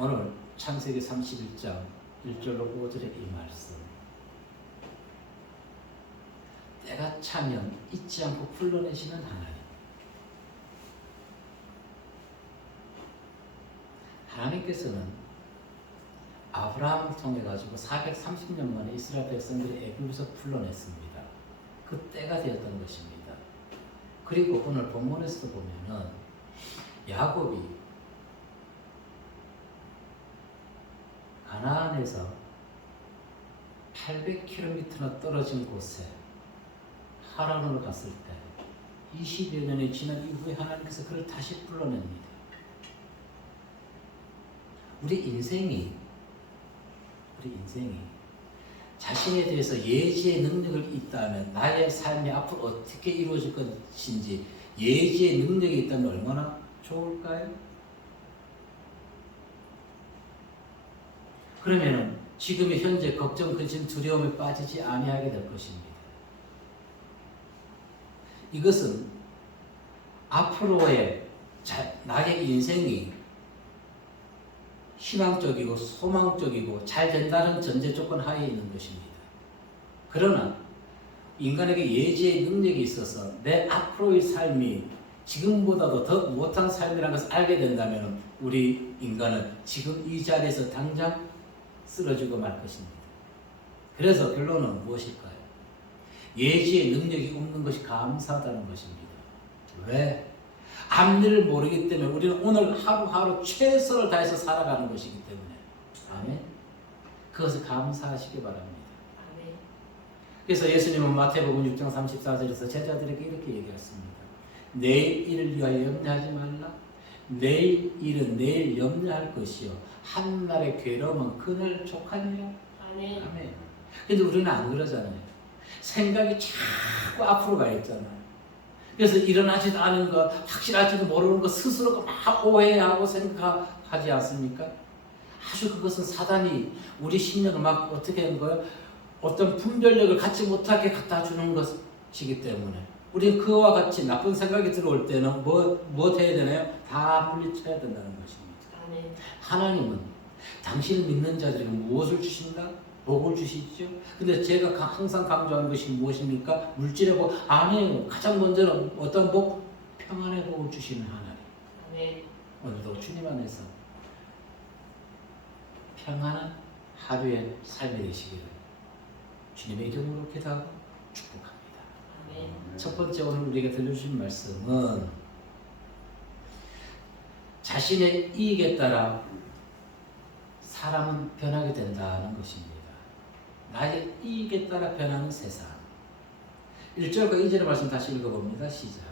오늘 창세기 31장 1절로 5절의 이 말씀, 때가 차면 잊지 않고 불러내시는 하나님. 하나님께서는 아브라함을 통해 가지고 430년 만에 이스라엘 백성들이 애굽에서 불러냈습니다. 그 때가 되었던 것입니다. 그리고 오늘 본문에서도 보면은 야곱이 가나안에서 800km나 떨어진 곳에 하란으로 갔을 때 20여 년이 지난 이후에 하나님께서 그를 다시 불러냅니다. 우리 인생이 자신에 대해서 예지의 능력이 있다면, 나의 삶이 앞으로 어떻게 이루어질 것인지 예지의 능력이 있다면 얼마나 좋을까요? 그러면 지금의 현재 걱정, 근심, 두려움에 빠지지 아니하게 될 것입니다. 이것은 앞으로의 나의 인생이 희망적이고 소망적이고 잘 된다는 전제 조건 하에 있는 것입니다. 그러나 인간에게 예지의 능력이 있어서 내 앞으로의 삶이 지금보다도 더 못한 삶이라는 것을 알게 된다면 우리 인간은 지금 이 자리에서 당장 쓰러지고 말 것입니다. 그래서 결론은 무엇일까요? 예지의 능력이 없는 것이 감사하다는 것입니다. 왜? 앞일을 모르기 때문에 우리는 오늘 하루하루 최선을 다해서 살아가는 것이기 때문에. 아멘. 그것을 감사하시기 바랍니다. 아멘. 그래서 예수님은 마태복음 6장 34절에서 제자들에게 이렇게 얘기했습니다. 내일 일을 위하여 염려하지 말라. 내일 일은 내일 염려할 것이요 한날의 괴로움은 그날 족하니라. 아멘. 아멘. 근데 우리는 안 그러잖아요. 생각이 자꾸 앞으로 가 있잖아요. 그래서 일어나지도 않은 것, 확실하지도 모르는 것 스스로가 막 오해하고 생각하지 않습니까? 아주 그것은 사단이 우리 심령을 막 어떻게 하는 거예요? 어떤 분별력을 갖지 못하게 갖다 주는 것이기 때문에 우리는 그와 같이 나쁜 생각이 들어올 때는 무엇 해야 되나요? 다 물리쳐야 된다는 것입니다. 아멘. 하나님은 당신을 믿는 자들에게 무엇을 주신다? 복을 주시죠. 근데 제가 항상 강조하는 것이 무엇입니까? 물질의 복 아니에요. 가장 먼저는 어떤 복? 평안의 복을 주시는 하나님. 아멘. 오늘도 주님 안에서 평안한 하루의 삶이 되시기를 주님의 이름으로 기도하고 축복합니다. 아멘. 첫 번째 오늘 우리에게 들려주신 말씀은 자신의 이익에 따라 사람은 변하게 된다는 것입니다. 나의 이익에 따라 변하는 세상. 1절과 2절의 말씀 다시 읽어봅니다. 시작.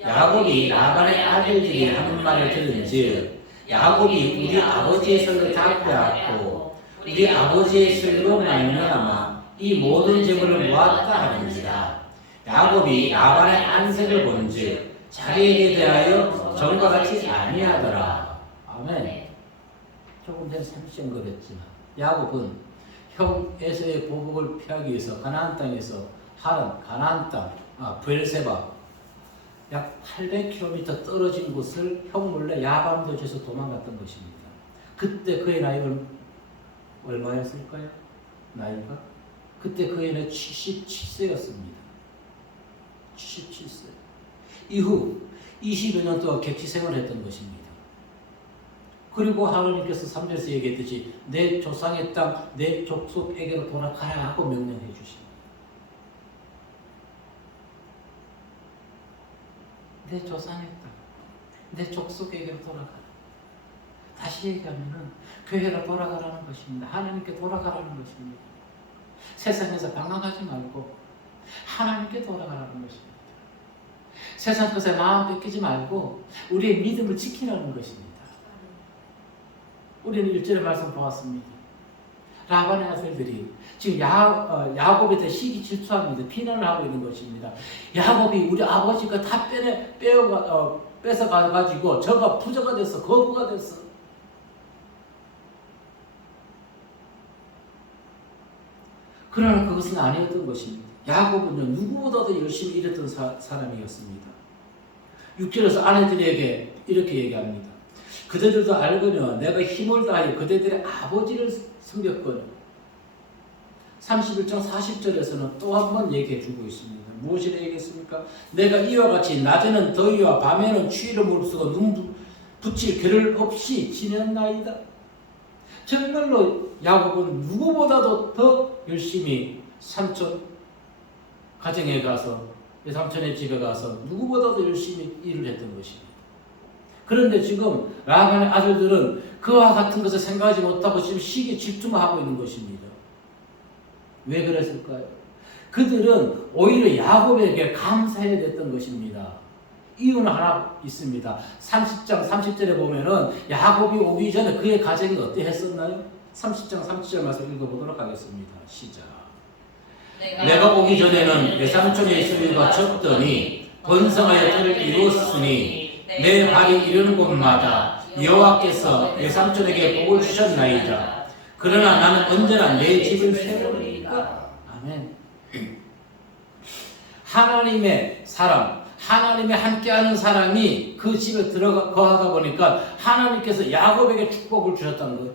야곱이 라반의 아들들이 하는 말을 들은즉 야곱이 우리 아버지의 소유를 다 빼앗고 우리 아버지의 소유로 말미암아 이 모든 재물을 모았다 하는지라. 야곱이 라반의 안색을 본즉 자기에게 대하여 전과 같이 아니하더라. 아멘. 조금 전에 생각했지만 야곱은 형 에서의 보복을 피하기 위해서 가나안 땅에서 가나안 땅, 브엘세바 약 800km 떨어진 곳을 형 몰래 야밤도주에서 도망갔던 것입니다. 그때 그의 나이가 얼마였을까요? 나이가? 그때 그의 나이 77세였습니다. 77세. 이후 20여 년 동안 객지생활을 했던 것입니다. 그리고 하나님께서 3절에서 얘기했듯이 내 조상의 땅, 내 족속에게로 돌아가라 하고 명령해 주십니다. 내 조상의 땅, 내 족속에게로 돌아가라. 다시 얘기하면은 교회로 돌아가라는 것입니다. 하나님께 돌아가라는 것입니다. 세상에서 방황하지 말고 하나님께 돌아가라는 것입니다. 세상 것에 마음 뺏기지 말고 우리의 믿음을 지키라는 것입니다. 우리는 1절의 말씀 보았습니다. 라반의 아들들이 지금 야곱에 대해 시기 질투합니다. 비난을 하고 있는 것입니다. 야곱이 우리 아버지가 다 뺏어가지고 저가 부자가 됐어. 거부가 됐어. 그러나 그것은 아니었던 것입니다. 야곱은요, 누구보다도 열심히 일했던 사람이었습니다. 6절에서 아내들에게 이렇게 얘기합니다. 그대들도 알거니와 내가 힘을 다하여 그대들의 아버지를 섬겼거늘. 31장 40절에서는 또 한 번 얘기해 주고 있습니다. 무엇을 얘기했습니까? 내가 이와 같이 낮에는 더위와 밤에는 추위를 무릅쓰고 눈 붙일 겨를 없이 지냈나이다. 정말로 야곱은 누구보다도 더 열심히 삼촌 가정에 가서 삼촌의 집에 가서 누구보다도 열심히 일을 했던 것입니다. 그런데 지금 라반의 아들들은 그와 같은 것을 생각하지 못하고 지금 시기에 질투하고 있는 것입니다. 왜 그랬을까요? 그들은 오히려 야곱에게 감사해야 됐던 것입니다. 이유는 하나 있습니다. 30장 30절에 보면은 야곱이 오기 전에 그의 가정이 어떠했었나요? 30장 30절 말씀 읽어보도록 하겠습니다. 시작. 내가 오기 전에는 내 삼촌 에서가 쳤더니 번성하여 뜰을 이루었으니 내 발이 이르는 곳마다 여호와께서 내 삼촌에게 복을 주셨나이다. 그러나 나는 언제나 내 집을 세우리까. 아멘. 하나님의 사람, 하나님의 함께하는 사람이 그 집에 거하다 보니까 하나님께서 야곱에게 축복을 주셨던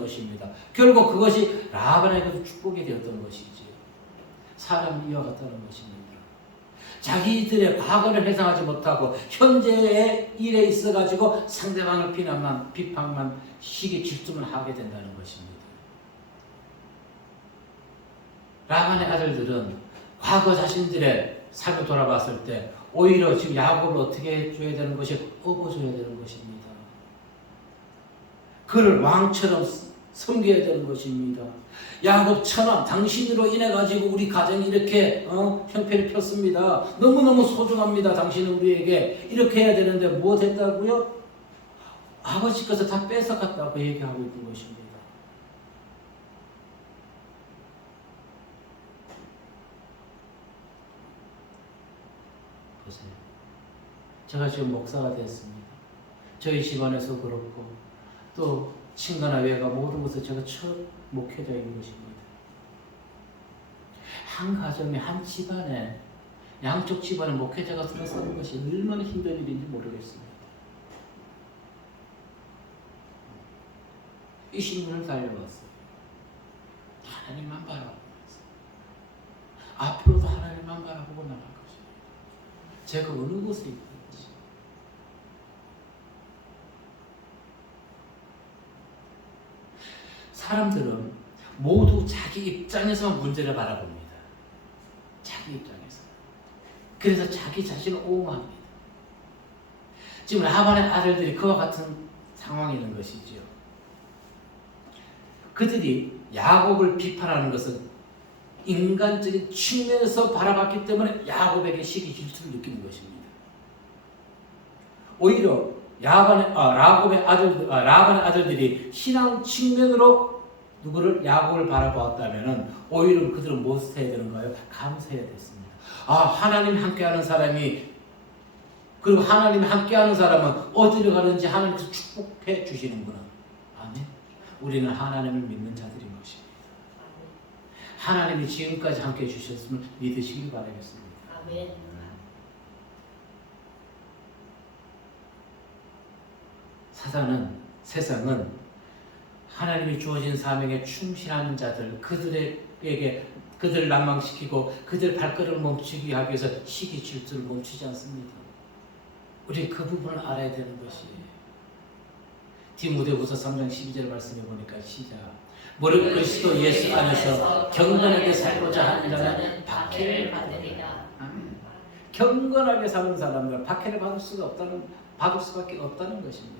것입니다. 결국 그것이 라반에게도 축복이 되었던 것이지요. 사람이 이어갔다는 것입니다. 자기들의 과거를 회상하지 못하고 현재의 일에 있어가지고 상대방을 비판만 시기 질투만 하게 된다는 것입니다. 라반의 아들들은 과거 자신들의 삶을 돌아봤을 때 오히려 지금 야곱을 어떻게 해줘야 되는 것이 업어줘야 되는 것입니다. 그를 왕처럼 섬겨야 되는 것입니다. 야곱 천왕, 당신으로 인해 가지고 우리 가정이 이렇게 형편이 폈습니다. 너무너무 소중합니다. 당신은 우리에게 이렇게 해야 되는데 뭐 됐다고요? 아버지께서 다 뺏어갔다고 얘기하고 있는 것입니다. 보세요. 제가 지금 목사가 됐습니다. 저희 집안에서 그렇고 또 친가나 외가 모든 것을 제가 첫 목회자인 것입니다. 한 가정에 한 집안에 양쪽 집안에 목회자가 들어서는 것이 얼마나 힘든 일인지 모르겠습니다. 이 신분을 달려왔어요. 하나님만 바라보면서 앞으로도 하나님만 바라보고 나갈 것입니다. 제가 어느 곳에 있든지 사람들은 모두 자기 입장에서 문제를 바라봅니다. 자기 입장에서. 그래서 자기 자신을 옹호합니다. 지금 라반의 아들들이 그와 같은 상황이 있는 것이지요. 그들이 야곱을 비판하는 것은 인간적인 측면에서 바라봤기 때문에 야곱에게 시기 질투를 느끼는 것입니다. 오히려 라반의 아들들이 신앙 측면으로 누구를 야곱을 바라보았다면은 오히려 그들은 무엇을 해야 되는가요? 감사해야 됐습니다. 하나님 함께하는 사람이 그리고 하나님 함께하는 사람은 어디로 가든지 하나님께서 축복해 주시는구나. 아멘. 우리는 하나님을 믿는 자들인 것입니다. 하나님이 지금까지 함께해 주셨음을 믿으시길 바라겠습니다. 아멘. 세상은 하나님이 주어진 사명에 충실하는 자들, 그들을 낭망시키고 그들 발걸음을 멈추기 하기 위해서 시기 질투를 멈추지 않습니다. 우리 그 부분을 알아야 되는 것이에요. 디모데후서 3장 12절 말씀해 보니까 시작. 무릇 그리스도 예수 안에서 경건하게 살고자 하는 자는 박해를 받으리라. 경건하게 사는 사람들은 박해를 받을 수밖에 없다는 것입니다.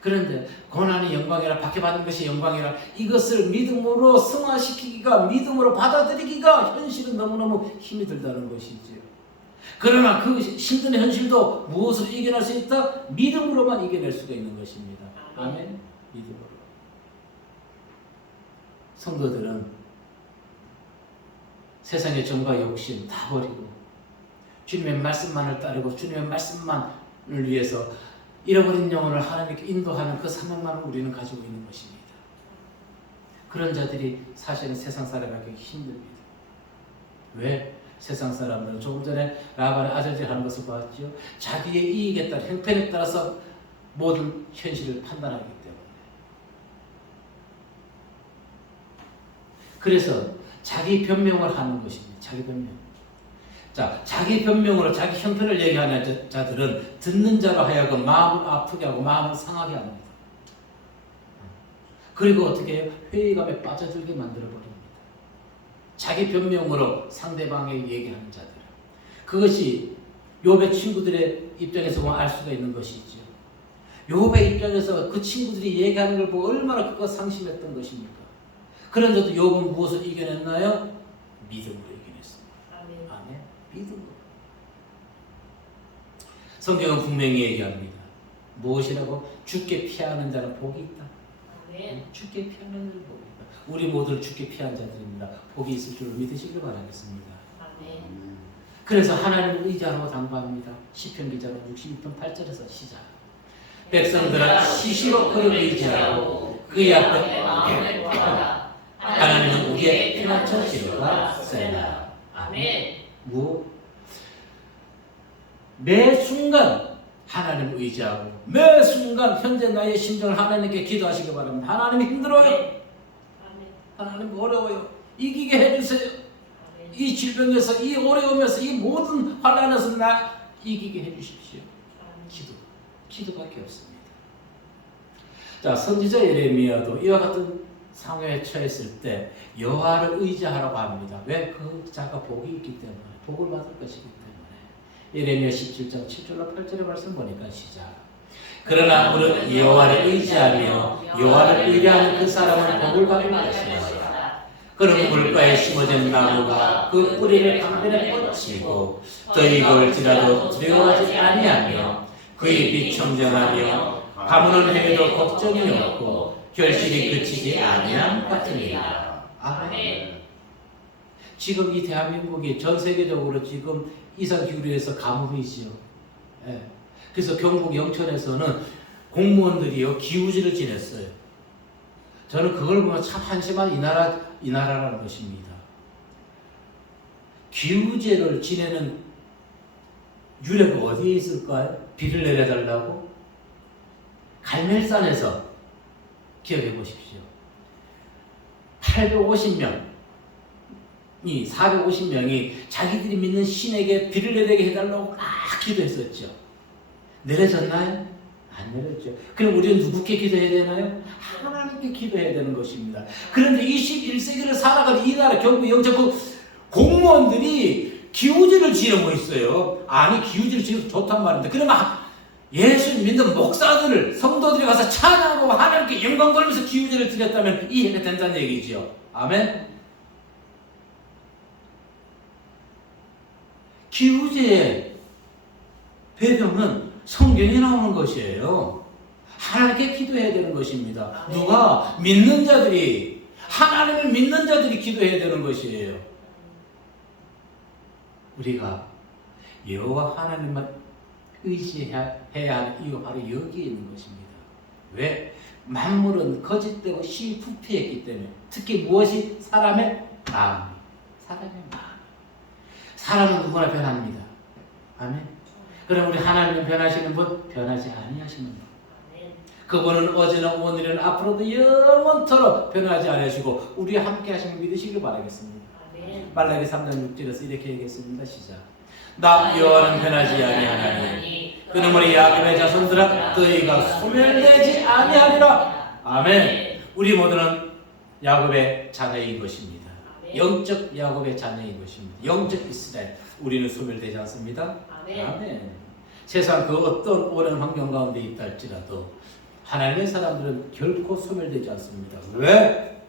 그런데 고난이 영광이라 박해받는 것이 영광이라 이것을 믿음으로 승화시키기가 믿음으로 받아들이기가 현실은 너무너무 힘이 들다는 것이지요. 그러나 그 힘든 현실도 무엇으로 이겨낼 수 있다? 믿음으로만 이겨낼 수가 있는 것입니다. 아멘. 믿음으로. 성도들은 세상의 정과 욕심 다 버리고 주님의 말씀만을 따르고 주님의 말씀만을 위해서 잃어버린 영혼을 하나님께 인도하는 그 사명만을 우리는 가지고 있는 것입니다. 그런 자들이 사실은 세상 살아가기 힘듭니다. 왜? 세상 사람들은 조금 전에 라반의 아들질하는 것을 보았죠. 자기의 이익에 따라 형편에 따라서 모든 현실을 판단하기 때문에. 그래서 자기 변명을 하는 것입니다. 자기 변명. 자, 자기 변명으로 자기 형편을 얘기하는 자들은 듣는 자로 하여금 마음을 아프게 하고 마음을 상하게 합니다. 그리고 어떻게 해요? 회의감에 빠져들게 만들어버립니다. 자기 변명으로 상대방에게 얘기하는 자들. 그것이 욥의 친구들의 입장에서 보면 알 수가 있는 것이죠. 욥의 입장에서 그 친구들이 얘기하는 걸 보고 얼마나 그거 상심했던 것입니까? 그런데도 욥은 무엇을 이겨냈나요? 믿음으로 이겨냈습니다. 아멘. 믿음으로. 성경은 분명히 얘기합니다. 무엇이라고? 죽게 피하는 자는 복이 있다. 아멘. 죽게 피하는 자는 복이 있다. 우리 모두를 죽게 피한 자들입니다. 복이 있을 줄 믿으시길 바라겠습니다. 아멘. 그래서 하나님을 의지하라고 당부합니다. 시편 기자로 66편 8절에서 시작. 백성들아 시시로 그를 의지하고 그의 앞에 마음을 구하라. 하나님은 우리의 피난처 지로다. 셀라. 아멘. 매 순간 하나님을 의지하고 매 순간 현재 나의 심정을 하나님께 기도하시기 바랍니다. 하나님 힘들어요. 하나님 어려워요. 이기게 해주세요. 이 질병에서 이 어려움에서 이 모든 환난에서 나 이기게 해주십시오. 기도밖에 없습니다. 자, 선지자 예레미야도 이와 같은 상황에 처했을 때 여호와를 의지하라고 합니다. 왜? 그 자가 복이 있기 때문에, 복을 받을 것이기 때문에. 예레미야 17장 7절로 8절의 말씀 보니까 시작. 그러나 우리는 여호와를 의지하며 여호와를 의뢰하는 그 사람은 복을 받을 것이다. 그는 물가에 심어진 나무가 그 뿌리를 강변에 뻗치고 더위 걸지라도 두려워하지 아니하며 그의 빛 청정하며 가무는 해도 걱정이 없고 결실이 그치지 아니함 같으니라. 아멘. 지금 이 대한민국이 전 세계적으로 지금 이상 기후에서 가뭄이지요. 예. 그래서 경북 영천에서는 공무원들이요 기후제를 지냈어요. 저는 그걸 보면 참 한심한 이 나라라는 것입니다. 기후제를 지내는 유래가 어디에 있을까요? 비를 내려달라고? 갈멜산에서 기억해 보십시오. 450명이 자기들이 믿는 신에게 비를 내리게 해달라고 막 기도했었죠. 내려졌나요? 안 내렸죠. 그럼 우리는 누구께 기도해야 되나요? 하나님께 기도해야 되는 것입니다. 그런데 21세기를 살아가는 이 나라 경북 영천 그 공무원들이 기후제를 지내고 있어요. 아니 기후제를 지내도 좋단 말인데 그러면 예수 믿는 목사들, 성도들이 가서 찬양하고 하나님께 영광 돌리면서 기후제를 지냈다면 이해가 된다는 얘기죠. 아멘. 기후제의 배경은 성경에 나오는 것이에요. 하나님께 기도해야 되는 것입니다. 누가? 믿는 자들이, 하나님을 믿는 자들이 기도해야 되는 것이에요. 우리가 여호와 하나님만 의지해야 하는 이유가 바로 여기에 있는 것입니다. 왜? 만물은 거짓되고 시이 부패했기 때문에. 특히 무엇이? 사람의 마음. 사람은 누구나 변합니다. 아멘. 그럼 우리 하나님은 변하시는 분? 변하지 아니하시는 분. 그분은 어제나 오늘은 앞으로도 영원토록 변하지 않으시고 우리 함께 하시는 믿으시길 바라겠습니다. 말라기 3장 6절에서 이렇게 얘기했습니다. 시작. 나 여호와는 변하지 아니하나니 그는 우리 야곱의 자손들아 너희가 소멸되지 아니하리라. 아멘. 우리 모두는 야곱의 자녀인 것입니다. 영적 야곱의 자녀인 것입니다. 영적 이스라엘. 우리는 소멸되지 않습니다. 아멘. 세상 그 어떤 오랜 환경 가운데 있다 할지라도 하나님의 사람들은 결코 소멸되지 않습니다. 왜?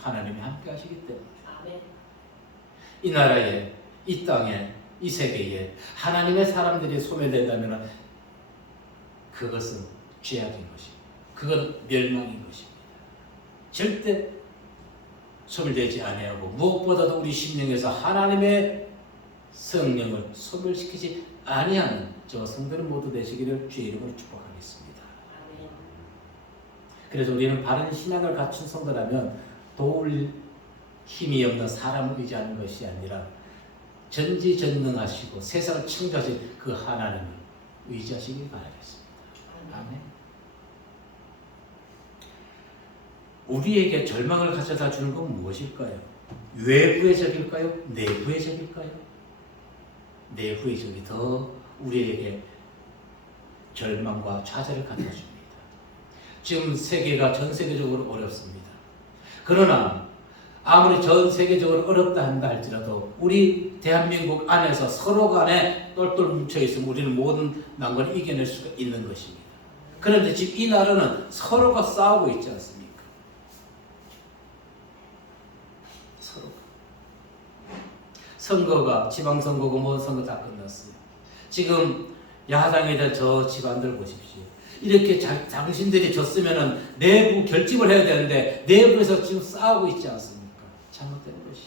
하나님이 함께 하시기 때문에. 이 나라에, 이 땅에, 이 세계에 하나님의 사람들이 소멸된다면 그것은 죄악인 것입니다. 그건 멸망인 것입니다. 절대 소멸되지 아니하고 무엇보다도 우리 심령에서 하나님의 성령을 소멸시키지 아니하는 저 성도들 모두 되시기를 주의 이름으로 축복하겠습니다. 그래서 우리는 바른 신앙을 갖춘 성도라면 도울 힘이 없는 사람을 의지하는 것이 아니라 전지전능하시고 세상을 창조하신 그 하나님을 의지하시길 바라겠습니다. 아멘. 우리에게 절망을 가져다 주는 건 무엇일까요? 외부의 적일까요? 내부의 적일까요? 내부의 적이 더 우리에게 절망과 좌절을 갖다 줍니다. 지금 세계가 전 세계적으로 어렵습니다. 그러나 아무리 전 세계적으로 어렵다 한다 할지라도 우리 대한민국 안에서 서로 간에 똘똘 뭉쳐 있으면 우리는 모든 난관을 이겨낼 수가 있는 것입니다. 그런데 지금 이 나라는 서로가 싸우고 있지 않습니까? 서로가. 선거가 지방선거고 뭔 선거 다 끝났어요. 지금 야당에 대한 저 집안들 보십시오. 이렇게 당신들이 졌으면은 내부 결집을 해야 되는데 내부에서 지금 싸우고 있지 않습니까? 잘못된 것이.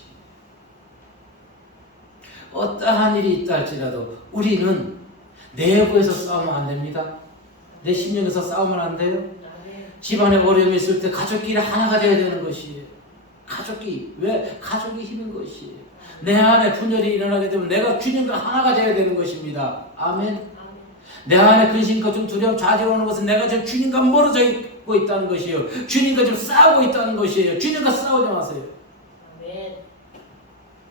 어떠한 일이 있다 할지라도 우리는 내부에서 싸우면 안 됩니다. 내 심령에서 싸우면 안 돼요. 집안에 어려움이 있을 때 가족끼리 하나가 되어야 되는 것이에요. 가족이 왜? 가족이 힘인 것이에요. 내 안에 분열이 일어나게 되면 내가 주님과 하나가 되어야 되는 것입니다. 아멘. 내 안에 근심과 좀 두려움 좌절 오는 것은 내가 지금 주님과 멀어져 있고 있다는 것이에요. 주님과 지금 싸우고 있다는 것이에요. 주님과 싸우지 마세요. 아멘.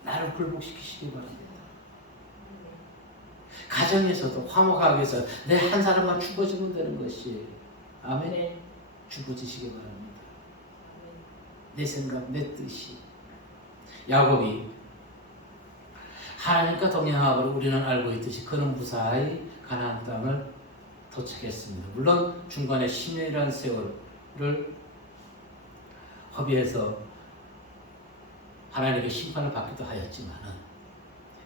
나를 굴복시키시기 바랍니다. 가정에서도 화목하게 해서 내 한 사람만 죽어지면 되는 것이에요. 아멘. 죽어지시기 바랍니다. 내 생각, 내 뜻이. 야곱이 하나님과 동행하고 우리는 알고 있듯이 그는 무사히 가나안 땅을 도착했습니다. 물론 중간에 10년이라는 세월을 허비해서 하나님의 심판을 받기도 하였지만은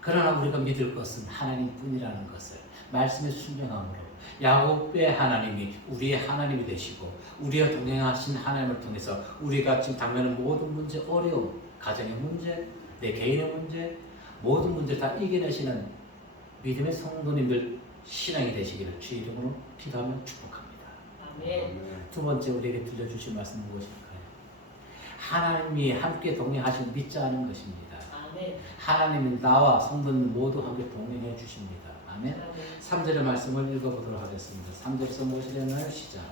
그러나 우리가 믿을 것은 하나님뿐이라는 것을 말씀에 순종함으로 야곱의 하나님이 우리의 하나님이 되시고 우리와 동행하신 하나님을 통해서 우리가 지금 당면한 모든 문제, 어려움, 가정의 문제, 내 개인의 문제, 모든 문제를 다 이겨내시는 믿음의 성도님들 신앙이 되시기를 주의 이름으로 기도하며 축복합니다. 아멘. 두 번째 우리에게 들려주실 말씀은 무엇일까요? 하나님이 함께 동행하시면 믿지 않은 것입니다. 아멘. 하나님은 나와 성도님 모두 함께 동행해 주십니다. 아멘. 3절의 말씀을 읽어보도록 하겠습니다. 3절에서 무엇이 되나요? 시작.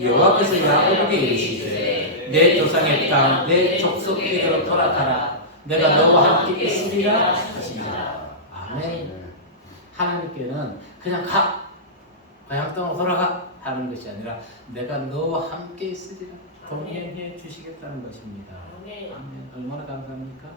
여호와께서 야곱에게 이르시되 내 조상의 땅 내 족속에게로 돌아가라. 내가 너와 함께 있으리라 하십니다. 아멘. 하나님께는 그냥 가, 고향 땅으로 돌아가 하는 것이 아니라 내가 너와 함께 있으리라 동행해 주시겠다는 것입니다. 아멘. 얼마나 감사합니까?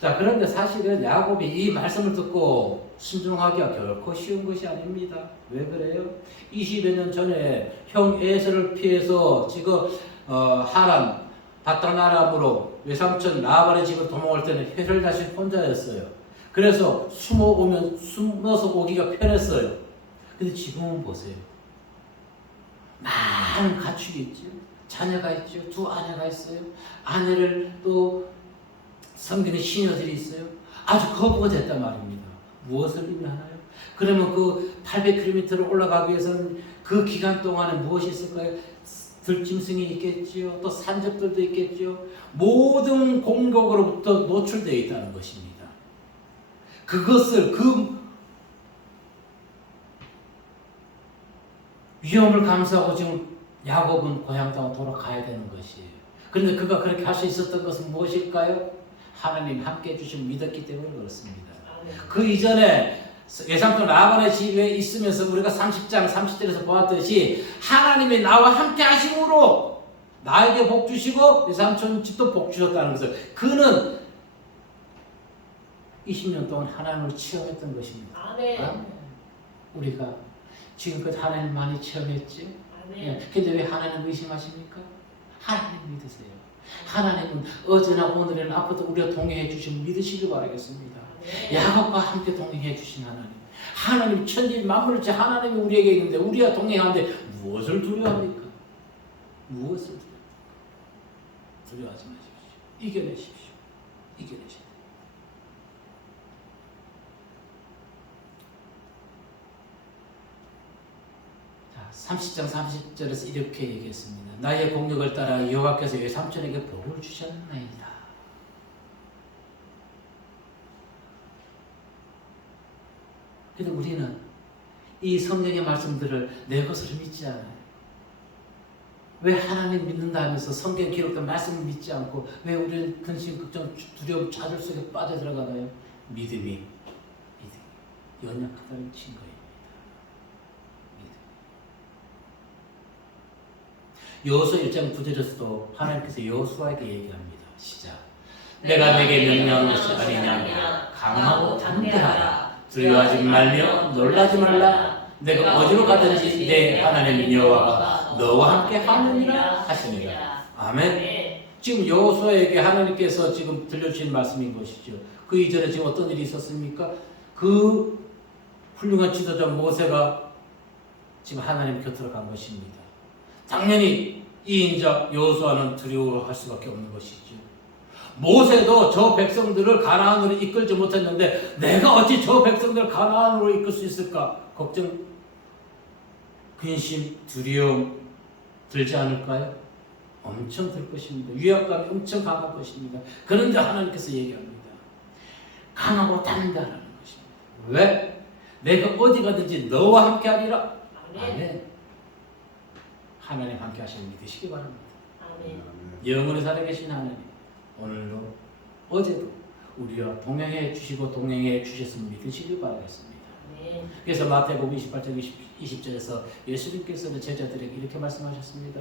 자, 그런데 사실은 야곱이 이 말씀을 듣고 순종하기가 결코 쉬운 것이 아닙니다. 왜 그래요? 20여 년 전에 형 에서를 피해서 지금 하란 바다나람으로 외삼촌 라반의 집을 도망갈 때는 회를 다시 혼자였어요. 그래서 숨어서 오기가 편했어요. 근데 지금은 보세요. 많은 가축이 있죠. 자녀가 있죠. 두 아내가 있어요. 아내를 또 섬기는 시녀들이 있어요. 아주 거부가 됐단 말입니다. 무엇을 의미하나요? 그러면 그 800km를 올라가기 위해서는 그 기간 동안에 무엇이 있을까요? 들짐승이 있겠지요. 또 산적들도 있겠지요. 모든 공격으로부터 노출되어 있다는 것입니다. 그것을 위험을 감수하고 지금 야곱은 고향 땅으로 돌아가야 되는 것이에요. 그런데 그가 그렇게 할 수 있었던 것은 무엇일까요? 하나님 함께 해주신 믿었기 때문에 그렇습니다. 그 이전에 외삼촌 라반의 집에 있으면서 우리가 30장 30절에서 보았듯이 하나님이 나와 함께 하심으로 나에게 복 주시고 외삼촌 집도 복 주셨다는 것을 그는 20년 동안 하나님을 체험했던 것입니다. 아멘. 우리가 지금까지 하나님 많이 체험했지? 근데 왜 하나님 의심하십니까? 하나님 믿으세요. 하나님은 어제나 오늘이나 앞으로도 우리가 동행해 주시면 믿으시길 바라겠습니다. 야곱과 함께 동행해 주신 하나님. 하나님 천지 만물체 하나님이 우리에게 있는데 우리가 동행하는데 무엇을 두려워합니까? 무엇을 두려워합니까? 두려워하지 마십시오. 이겨내십시오. 이겨내십시오. 자, 30장 30절에서 이렇게 얘기했습니다. 나의 공력을 따라 여호와께서 외삼촌에게 복을 주셨나이다. 근데 우리는 이 성경의 말씀들을 내 것으로 믿지 않아요. 왜 하나님 믿는다 하면서 성경 기록된 말씀을 믿지 않고 왜 우리는 근심, 걱정, 두려움, 좌절 속에 빠져들어가나요? 믿음이 연약하다는 증거입니다. 여호수아 1장 9절에서도 하나님께서 여호수아에게 얘기합니다. 시작. 내가 내게 명령한 것이 아니냐. 강하고 담대하라. 두려워하지 말며 놀라지 말라. 내가 어디로 가든지 내 하나님 여호와가 너와 함께 하느니라 하시니라. 아멘. 지금 여호수아에게 하나님께서 지금 들려주신 말씀인 것이죠. 그 이전에 지금 어떤 일이 있었습니까? 그 훌륭한 지도자 모세가 지금 하나님 곁으로 간 것입니다. 당연히 이 인자 여호수아는 두려워할 수밖에 없는 것이죠. 모세도 저 백성들을 가나안으로 이끌지 못했는데 내가 어찌 저 백성들을 가나안으로 이끌 수 있을까? 걱정, 근심, 두려움 들지 않을까요? 엄청 들 것입니다. 위압감이 엄청 강할 것입니다. 그런데 하나님께서 얘기합니다. 강하고 담대하라는 것입니다. 왜? 내가 어디 가든지 너와 함께 하리라. 아멘. 하나님 함께 하시는 믿으시기 바랍니다. 아멘. 영원히 살아계신 하나님, 오늘도 어제도 우리와 동행해 주시고 동행해 주셨음을 믿으시기 바라겠습니다. 아멘. 그래서 마태복음 28장 20절에서 예수님께서는 제자들에게 이렇게 말씀하셨습니다.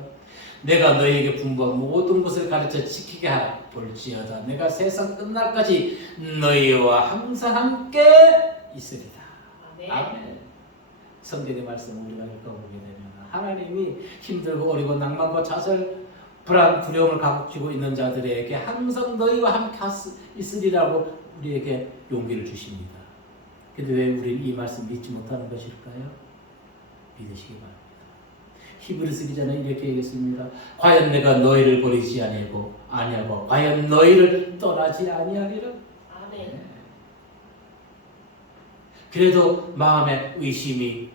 내가 너희에게 분부한 모든 것을 가르쳐 지키게 하라. 볼지어다 내가 세상 끝날까지 너희와 항상 함께 있으리라. 아멘. 아멘. 성경의 말씀을 우리가 읽어보게 되면 하나님이 힘들고 어리고 낭만과 좌절, 불안, 두려움을 가지고 있는 자들에게 항상 너희와 함께 있으리라고 우리에게 용기를 주십니다. 근데 왜 우리는 이 말씀 믿지 못하는 것일까요? 믿으시기 바랍니다. 히브리서 기자는 이렇게 얘기했습니다. 과연 내가 너희를 버리지 아니하고 과연 너희를 떠나지 아니하리라. 아멘. 그래도 마음에 의심이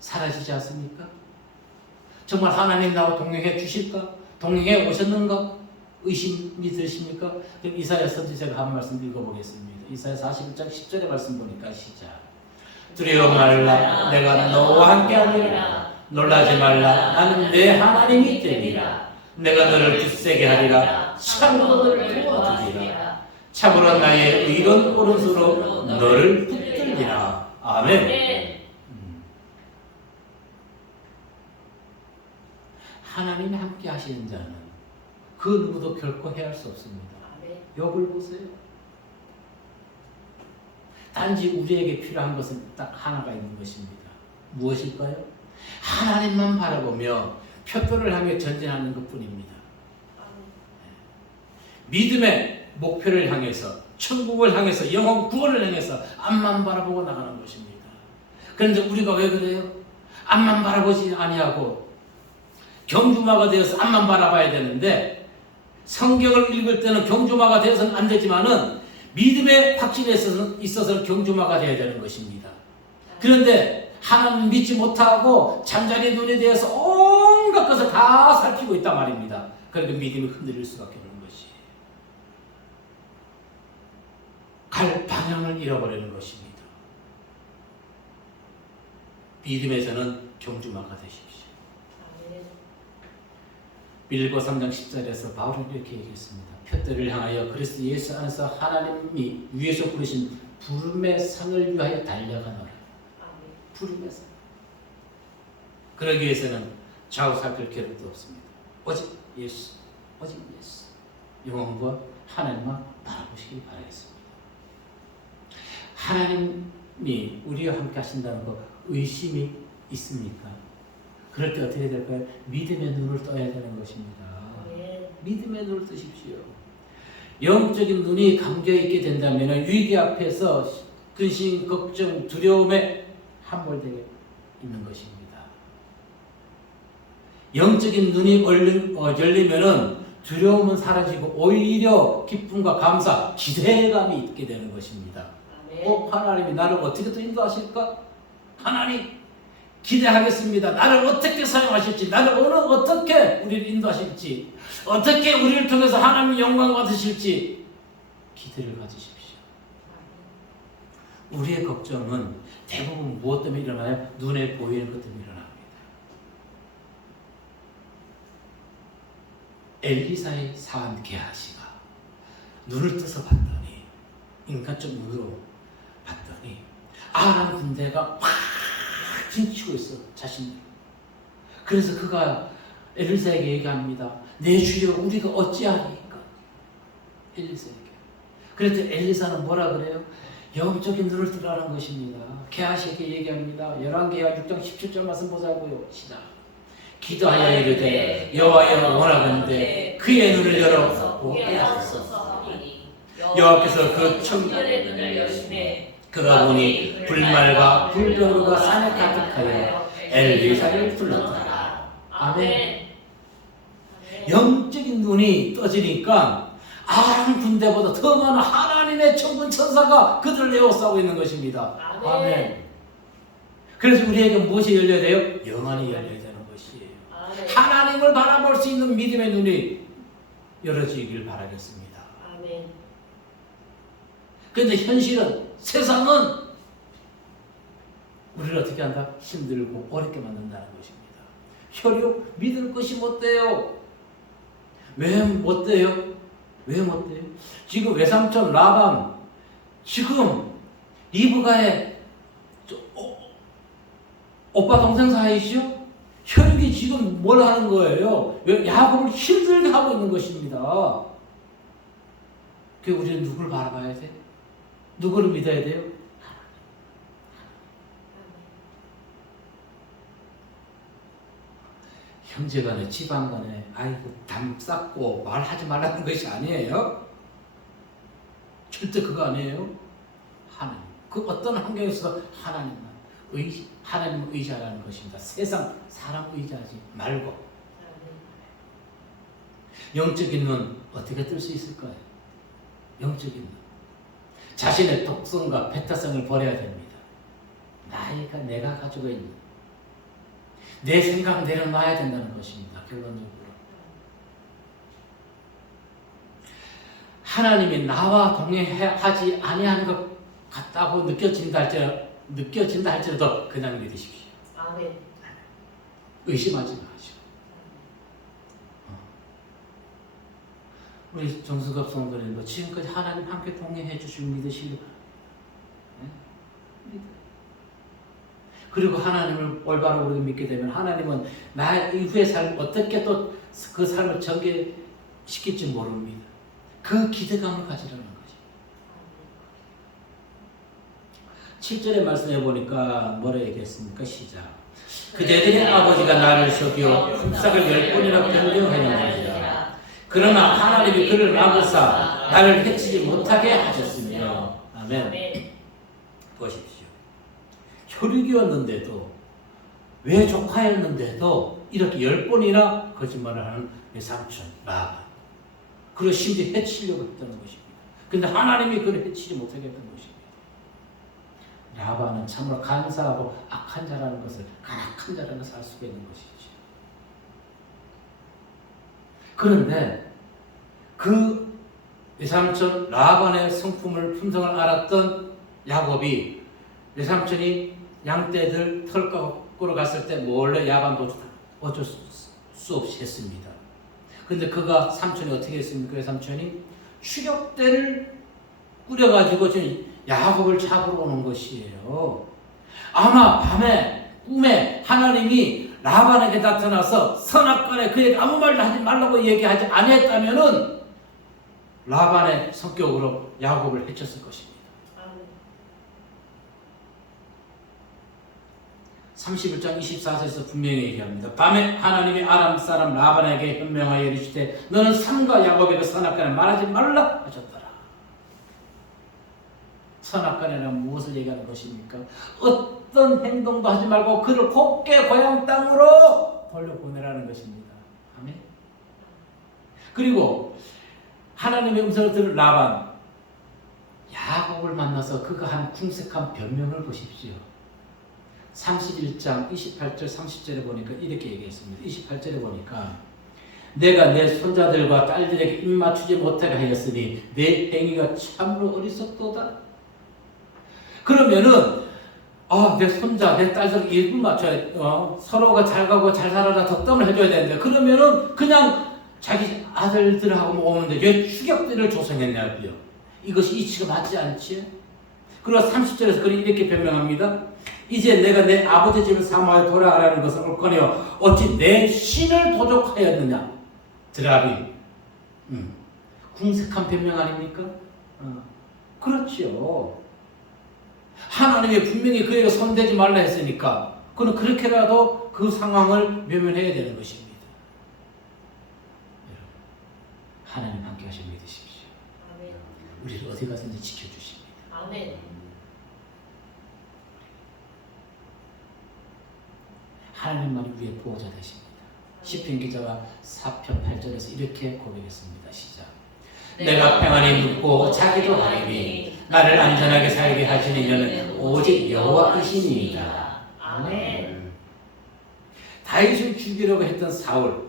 사라지지 않습니까? 정말 하나님 나와 동행해 주실까? 동행해 오셨는가? 의심이 드십니까? 그럼 이사야 선지자가 한 말씀 읽어보겠습니다. 이사야 41장 10절의 말씀 보니까 시작. 두려워 말라. 내가 너와 함께 하리라. 놀라지 말라. 나는 내 하나님이 되리라. 내가 너를 굳세게 하리라. 참으로 너를 도와주리라. 참으로 나의 의로운 오른손으로 너를 붙들리라. 아멘. 하나님이 함께 하시는 자는 그 누구도 결코 해할 수 없습니다. 욥을 보세요. 단지 우리에게 필요한 것은 딱 하나가 있는 것입니다. 무엇일까요? 하나님만 바라보며 표표를 향해 전진하는 것뿐입니다. 믿음의 목표를 향해서, 천국을 향해서, 영혼 구원을 향해서 앞만 바라보고 나가는 것입니다. 그런데 우리가 왜 그래요? 앞만 바라보지 아니하고 경주마가 되어서 앞만 바라봐야 되는데, 성경을 읽을 때는 경주마가 되어서는 안 되지만은 믿음의 확신에 있어서는 경주마가 되어야 되는 것입니다. 그런데 하나님 믿지 못하고 잠자리 눈에 대해서 온갖 것을 다 살피고 있단 말입니다. 그러니까 믿음이 흔들릴 수밖에 없는 것이, 갈 방향을 잃어버리는 것입니다. 믿음에서는 경주마가 되십시오. 빌립보 3장 10절에서 바울은 이렇게 얘기했습니다. 표대를 향하여 그리스도 예수 안에서 하나님이 위에서 부르신 부름의 상을 위하여 달려가노라. 부름의 상. 그러기 위해서는 좌우 살필 겨를도 없습니다. 오직 예수, 오직 예수. 영혼과 하나님만 바라보시기 바라겠습니다. 하나님이 우리와 함께 하신다는 거 의심이 있습니까? 그럴 때 어떻게 될까요? 믿음의 눈을 떠야 되는 것입니다. 믿음의 눈을 뜨십시오. 영적인 눈이 감겨있게 된다면 위기 앞에서 근심, 걱정, 두려움에 함몰되게 있는 것입니다. 영적인 눈이 열리면 두려움은 사라지고 오히려 기쁨과 감사, 기대감이 있게 되는 것입니다. 하나님이 나를 어떻게 또 인도하실까? 하나님 기대하겠습니다. 나를 어떻게 사용하실지, 나를 어떻게 우리를 인도하실지, 어떻게 우리를 통해서 하나님의 영광 받으실지 기대를 가지십시오. 우리의 걱정은 대부분 무엇 때문에 일어나요? 눈에 보이는 것 때문에 일어납니다. 엘리사의 사한 게하시가 눈을 떠서 봤더니, 인간적 눈으로 봤더니 아람 군대가 막 진치고 있어, 자신이. 그래서 그가 엘리사에게 얘기합니다. 내 주여, 우리가 어찌하리까? 엘리사에게. 그랬더니 엘리사는 뭐라 그래요? 영적인 눈을 뜨라는 것입니다. 게하시에게 얘기합니다. 열왕기하 6장 17절 말씀 보자고요. 시작. 기도하여 이르되 여호와여 원하건대 그의 눈을 열어 보게 하소서. 여호와께서 그 청년의 눈을 여시매 그가 보니 불말과 불병으가 산에 가득하여 엘리사를 불렀더라. 아멘. 영적인 눈이 떠지니까 아람 군대보다 더 많은 하나님의 천군 천사가 그들을 에워싸고 있는 것입니다. 아멘. 그래서 우리에게 무엇이 열려야 돼요? 영안이 열려야 되는 것이에요. 하나님을 바라볼 수 있는 믿음의 눈이 열어지길 바라겠습니다. 아멘. 그런데 현실은, 세상은 우리를 어떻게 한다? 힘들고 어렵게 만든다는 것입니다. 혈육 믿을 것이 못 돼요. 왜 못 돼요? 왜 못 돼요? 지금 외삼촌 라반, 지금 리브가의 오빠 동생 사이시죠? 혈육이 지금 뭘 하는 거예요? 야곱을 힘들게 하고 있는 것입니다. 그 우리는 누구를 바라봐야 돼? 누구를 믿어야 돼요? 형제간에, 집안간에, 아이고 담 쌓고 말하지 말라는 것이 아니에요. 절대 그거 아니에요. 하나님, 그 어떤 환경에서도 하나님을 의지하라는 것입니다. 세상 사람 의지하지 말고. 영적인 눈 어떻게 뜰 수 있을까요? 영적인 눈, 자신의 독성과 배타성을 버려야 됩니다. 내가 가지고 있는 내 생각 내려놔야 된다는 것입니다. 결론적으로 하나님이 나와 동행하지 아니하는 것 같다고 느껴진다 할지라도 그냥 믿으십시오. 아멘. 의심하지 마시고. 우리 정수갑 성도님도 지금까지 하나님 함께 동행해 주시고 믿으시기 바랍니다. 그리고 하나님을 올바로 우리가 믿게 되면 하나님은 나의 이후의 삶을 어떻게 또 그 삶을 전개시킬지 모릅니다. 그 기대감을 가지라는 거죠. 7절의 말씀해 보니까 뭐라 얘기했습니까? 시작. 그대들의 아버지가 나를 속여 품삯을 10번이나 변경하였느니라. 그러나 하나님이 그를 막으사 나를 해치지 못하게 하셨으며. 아멘. 보십시오. 혈육이었는데도, 왜 조카였는데도 이렇게 10번이나 거짓말을 하는 외삼촌 라반, 그리고 심지어 해치려고 했다는 것입니다. 근데 하나님이 그를 해치지 못하게 했던 것입니다. 라반은 참으로 간사하고 악한 자라는 것을, 간악한 자라는 것을 알 수가 있는 것이죠. 그런데 그 외삼촌 라반의 성품을, 품성을 알았던 야곱이, 외삼촌이 양떼들 털 깎으러 갔을 때 몰래 야반도 어쩔 수 없이 했습니다. 근데 그가, 삼촌이 어떻게 했습니까? 외삼촌이 추격대를 꾸려가지고 지금 야곱을 잡으러 오는 것이에요. 아마 밤에 꿈에 하나님이 라반에게 나타나서 선악간에 그에게 아무 말도 하지 말라고 얘기하지 아니했다면은 라반의 성격으로 야곱을 해쳤을 것입니다. 31장 24절에서 분명히 얘기합니다. 밤에 하나님이 아람 사람 라반에게 현명하여 이르시되 너는 삼가 야곱에게 선악간에 말하지 말라 하셨더라. 선악간에는 무엇을 얘기하는 것입니까? 어떤 행동도 하지 말고 그를 곱게 고향 땅으로 돌려보내라는 것입니다. 아멘. 그리고 하나님의 음성을 들은 라반, 야곱을 만나서 그가 한 궁색한 변명을 보십시오. 31장 28절 30절에 보니까 이렇게 얘기했습니다. 28절에 보니까 내가 내 손자들과 딸들에게 입맞추지 못하게 하였으니 내 행위가 참으로 어리석도다. 그러면은 내 손자, 내 딸들 일분 맞춰야 서로가 잘 가고 잘 살아라 덕담을 해줘야 되는데 그러면은 그냥 자기 아들들하고 오면 돼. 왜 추격들을 조성했냐고요. 이것이 이치가 맞지 않지? 그리고 30절에서 그리 이렇게 변명합니다. 이제 내가 내 아버지 집을 사모하여 돌아가라는 것은 옳거니와 어찌 내 신을 도적하였느냐. 드라비. 궁색한 변명 아닙니까? 그렇지요. 하나님이 분명히 그에게 손대지 말라 했으니까 그는 그렇게라도 그 상황을 외면해야 되는 것입니다. 여러분, 하나님 함께 하시면 믿으십시오. 아멘. 우리를 어디 가든지 지켜주십니다. 아멘. 하나님만이 우리의 보호자 되십니다. 시편 기자가 4편 8절에서 이렇게 고백했습니다. 시작. 내가 평안히 눕고 자기도 하리니 나를 안전하게 살게 하시는 이는 오직 여호와이시니이다. 아멘. 다윗을 죽이려고 했던 사울,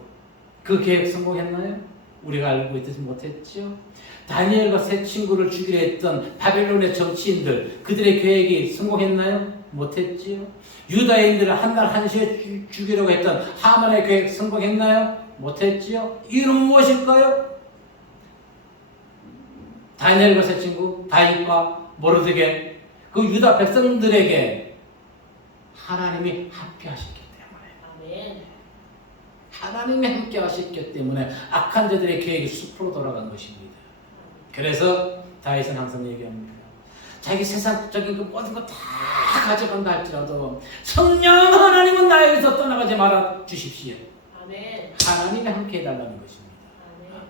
그 계획 성공했나요? 우리가 알고 있듯이 못했죠. 다니엘과 세 친구를 죽이려 했던 바벨론의 정치인들, 그들의 계획이 성공했나요? 못했지요. 유다인들을 한날 한시에 죽이려고 했던 하만의 계획 성공했나요? 못했지요. 이유는 무엇일까요? 다니엘과 세 친구, 다윗과 모르드게, 그 유다 백성들에게 하나님이 함께 하셨기 때문에, 아멘. 하나님이 함께 하셨기 때문에 악한 자들의 계획이 숲으로 돌아간 것입니다. 그래서 다윗은 항상 얘기합니다. 자기 세상적인 그 모든 거 다 가져간다 할지라도 성령 하나님은 나에게서 떠나가지 말아 주십시오. 아멘. 하나님이 함께 해달라는 것입니다. 아멘. 아멘.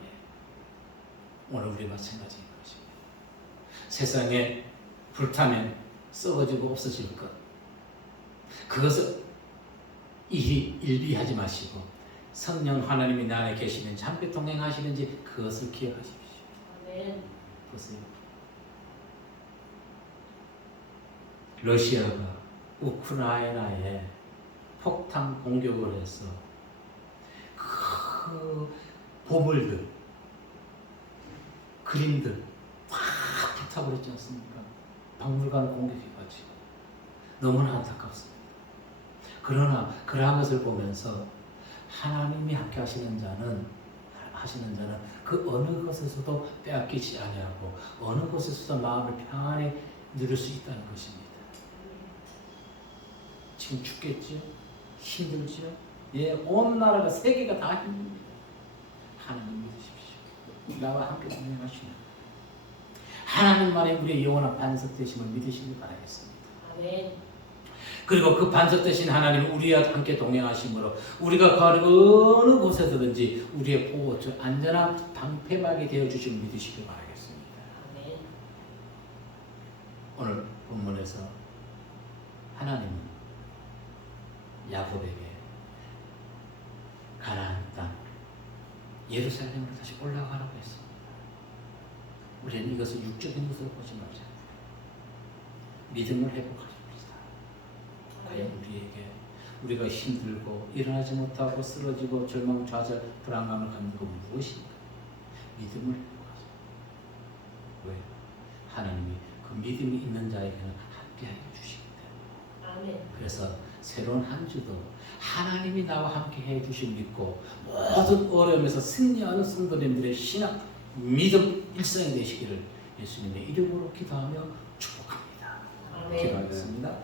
오늘 우리 마찬가지인 것입니다. 세상에 불타면 썩어지고 없어질 것, 그것을 일비하지 마시고 성령 하나님이 내 안에 계시는지 함께 동행하시는지 그것을 기억하십시오. 아멘. 보세요. 러시아가 우크라이나에 폭탄 공격을 해서 그 보물들, 그림들 막 불타버렸지 않습니까? 박물관 공격해가지고 너무나 안타깝습니다. 그러나 그러한 것을 보면서 하나님이 함께 하시는 자는 그 어느 것에서도 빼앗기지 아니하고 어느 것에서도 마음을 평안히 누릴 수 있다는 것입니다. 지금 죽겠죠? 힘들죠? 온 나라가 세계가 다 힘듭니다. 하나님 믿으십시오. 나와 함께 동행하시는 하나님만이 우리의 영원한 반석 되심을 믿으시길 바라겠습니다. 아멘. 그리고 그 반석 되신 하나님 우리와 함께 동행하심으로 우리가 가는 어느 곳에서든지 우리의 보호처 안전한 방패막이 되어주심을 믿으시길 바라겠습니다. 아멘. 오늘 본문에서 하나님은 야곱에게 가나안 땅 예루살렘으로 다시 올라가라고 했습니다. 우리는 이것을 육적인 것으로 보지 말자. 믿음을 회복하십시다. 과연 우리에게 우리가 힘들고 일어나지 못하고 쓰러지고 절망, 좌절, 불안감을 갖는 건 무엇인가? 믿음을 회복하자. 왜? 하나님이 그 믿음이 있는 자에게는 함께하여 주시기 때문에. 아멘. 그래서 새로운 한 주도 하나님이 나와 함께 해주심 믿고 모든 어려움에서 승리하는 성도님들의 신앙, 믿음, 일상이 되시기를 예수님의 이름으로 기도하며 축복합니다. 아멘. 기도하겠습니다.